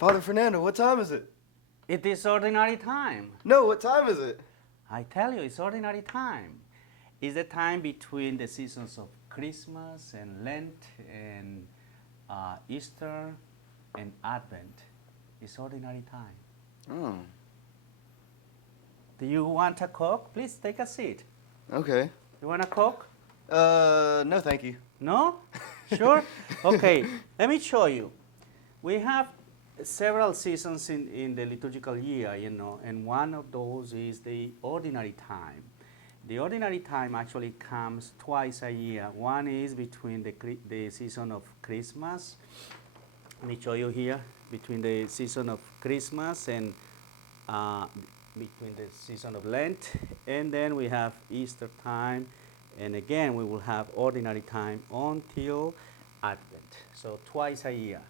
Father Fernando, what time is it? It is ordinary time. No, what time is it? I tell you, it's ordinary time. It's the time between the seasons of Christmas and Lent and Easter and Advent. It's ordinary time. Oh, Do you want a Coke? Please take a seat. okay. You want a Coke? No thank you. No? Sure? Okay, let me show you. We have several seasons in the liturgical year, and one of those is the ordinary time. The ordinary time actually comes twice a year. One is between the season of Christmas. Let me show you here, between the season of Christmas and between the season of Lent, and then we have Easter time, and again we will have ordinary time until Advent. So twice a year.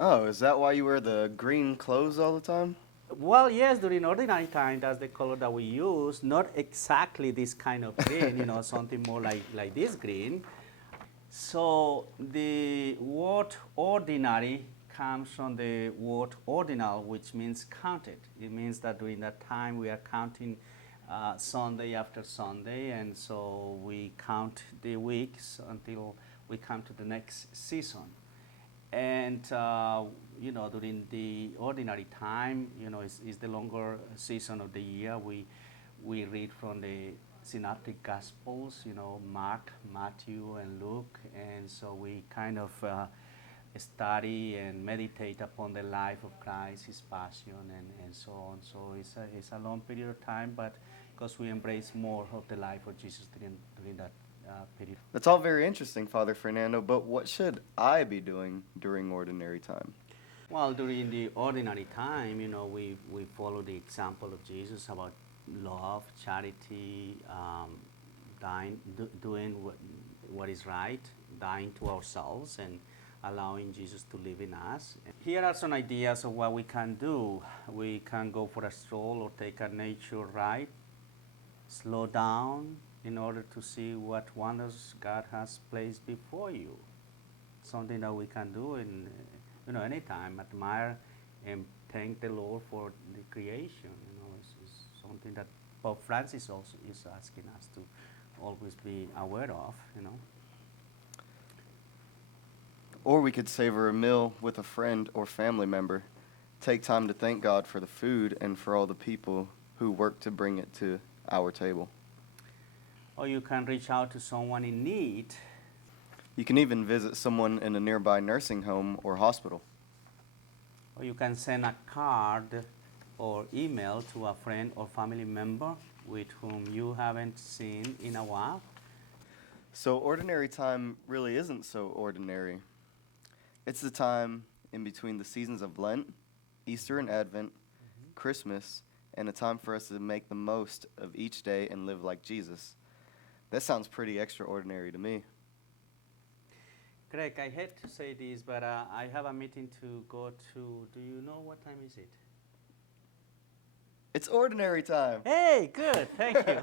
Oh, is that why you wear the green clothes all the time? Well, yes, during ordinary time, that's the color that we use. Not exactly this kind of green, something more like this green. So the word ordinary comes from the word ordinal, which means counted. It means that during that time we are counting Sunday after Sunday, and so we count the weeks until we come to the next season. And during the ordinary time, is the longer season of the year. We read from the synoptic gospels, Mark, Matthew, and Luke, and so we kind of study and meditate upon the life of Christ, His passion, and so on. So it's a long period of time, but because we embrace more of the life of Jesus during that period. That's all very interesting, Father Fernando, but what should I be doing during ordinary time? Well, during the ordinary time, we follow the example of Jesus about love, charity, doing what is right, dying to ourselves, and allowing Jesus to live in us. Here are some ideas of what we can do. We can go for a stroll or take a nature ride, slow down in order to see what wonders God has placed before you. Something that we can do in anytime, admire and thank the Lord for the creation. It's something that Pope Francis also is asking us to always be aware of. Or we could savor a meal with a friend or family member. Take time to thank God for the food and for all the people who work to bring it to our table. Or you can reach out to someone in need. You can even visit someone in a nearby nursing home or hospital. Or you can send a card or email to a friend or family member with whom you haven't seen in a while. So ordinary time really isn't so ordinary. It's the time in between the seasons of Lent, Easter and Advent, Christmas, and a time for us to make the most of each day and live like Jesus. That sounds pretty extraordinary to me. Greg, I hate to say this, but I have a meeting to go to. Do you know what time is it? It's ordinary time. Hey, good, thank you.